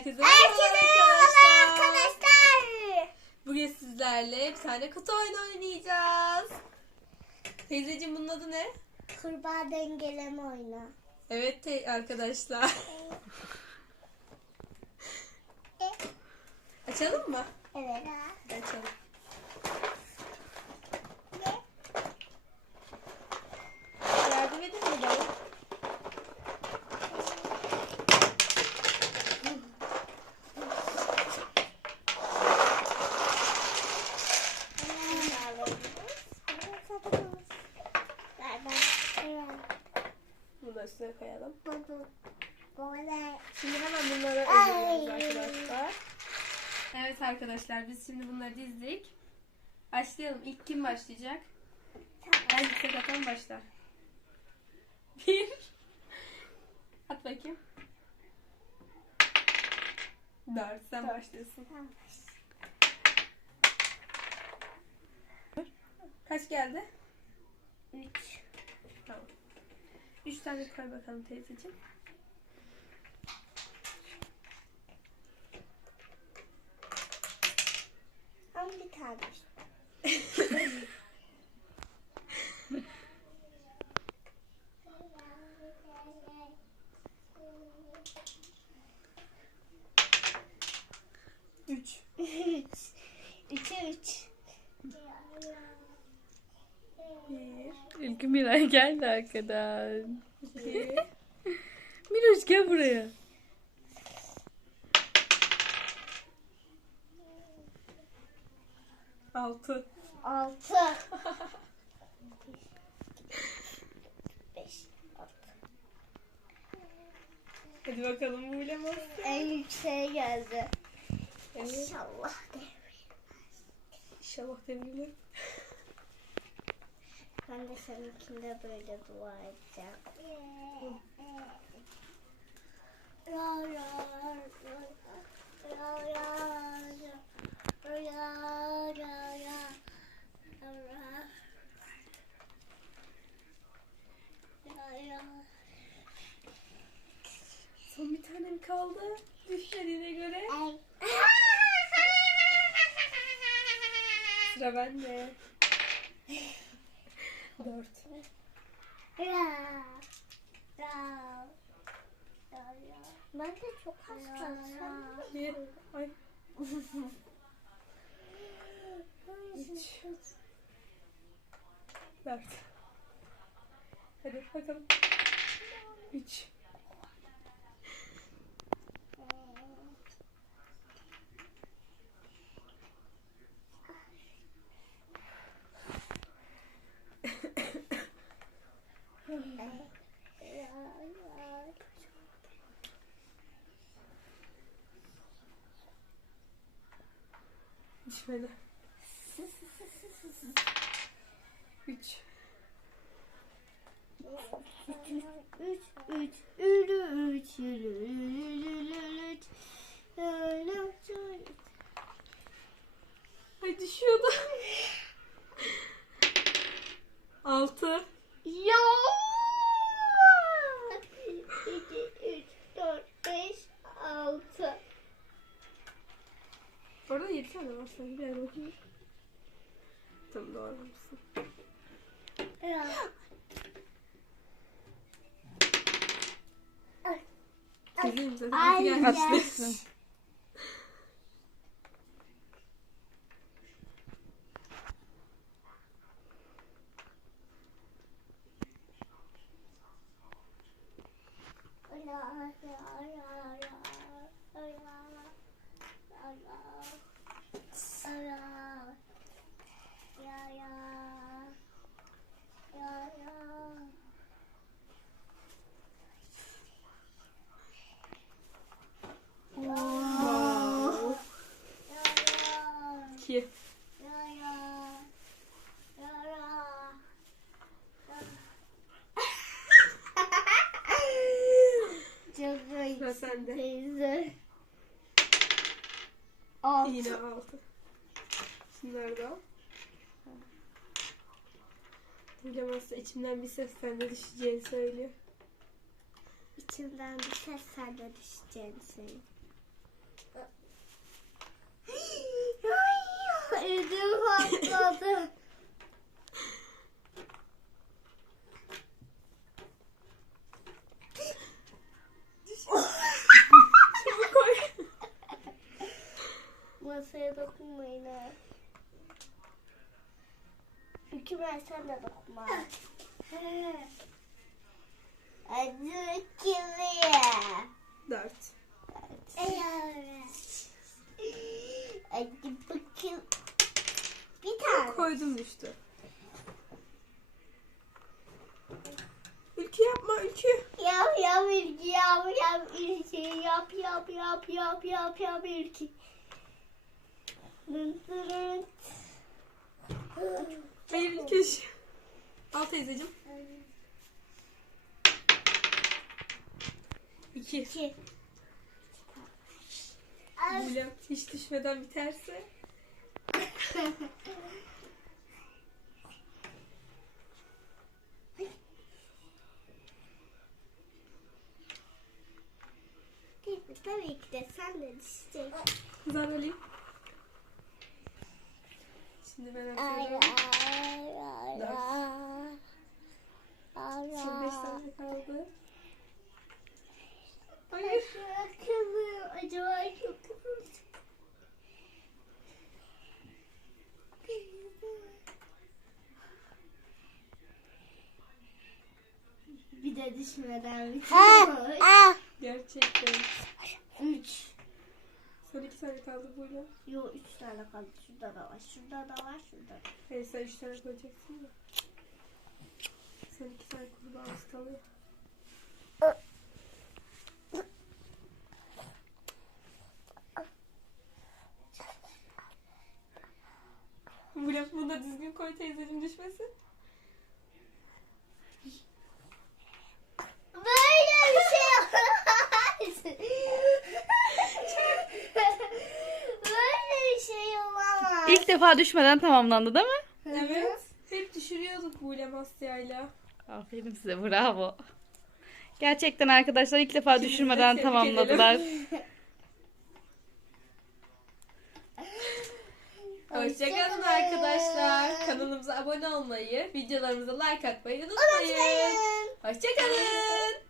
Herkese merhaba arkadaşlar. Bugün sizlerle bir tane kutu oyunu oynayacağız. Teyzeciğim bunun adı ne? Kurbağa dengeleme oyunu. Evet te- arkadaşlar. Açalım mı? Evet. Açalım. Yardım edin mi bana? Bunu da üstüne koyalım. Şimdi hemen bunları ödüyoruz arkadaşlar. Evet arkadaşlar biz şimdi bunları dizdik. Başlayalım. İlk kim başlayacak? En yüksek atan başlar. Bir. At bakayım. Dört. Sen başlıyorsun. Kaç geldi? Üç. Tamam. Üç tane koy bakalım teyzeciğim. Tane. Üç. Üç. Üçe üç. Bir. İlk Miray geldi arkadan. iki, Miroş gel buraya. Altı. Altı. Beş. Altı. Hadi bakalım bu bilemez. En yükseğe geldi. Evet. İnşallah. İnşallah devrilir. Ben de seninkinde böyle dua edeceğim. La la la la la la la la Son bir tanem kaldı. Düşlerine göre. Sıra bende. Dört. Ben de çok hastasım. Bir. Ay. Üç. Dört. Hadi bakalım. Üç. Düşmedi. Üç. Üç, üç, ülü, üç, ülü, üç, ülü, üç. Ay düşüyordu. Altı. Ya! İki, üç, dört, beş, altı. Orada yedi tane var sanki. Bir bakayım. Tamam doğru musun? Ya. Teyzeyim zaten. Ay, Ay, gelmişti. Haklısın. Wow. İki. Çok Sıra sende. teyze. Altı. Yine altı. Şunları da al. Bilemezse içimden bir ses sende düşeceğini söylüyor. İçimden bir ses sende düşeceğini söyleyeyim. öyle. Hükümen sen de dokma. Acı kiriye. Dört. Acı bakayım. Bir tane. Koydum düştü. Ülkü yapma ülkü. Yap yap ülkü yap yap ülkü yap yap yap yap yap yap ülkü. Hayır ülkü. Al teyzeciğim. İki. İki. Böyle hiç düşmeden biterse. Tabii ki de sen de düşecek. Kızar alayım. Şimdi ben atıyorum. Son beş tane kaldı. Hayır. Acaba çok kıvırcık. Bir de düşmeden bitiyor. Gerçekten. Tane kaldı böyle. Yo üç tane kaldı. Şurada da var. Şurada da var. Şurada da. Hayır sen üç tane koyacaksın da. Sen iki tane kurbağa az kalıyor. Bu laf bunu da düzgün koy teyzeciğim düşmesin. Böyle bir şey olamaz. Böyle bir şey olamaz. İlk defa düşmeden tamamlandı değil mi? Evet. Hep düşürüyorduk bu Masya'yla. Aferin size bravo. Gerçekten arkadaşlar ilk defa Şimdi de düşürmeden tebrik tamamladılar. Hoşçakalın arkadaşlar. Kanalımıza abone olmayı, videolarımıza like atmayı unutmayın. Unutmayın. Hoşçakalın.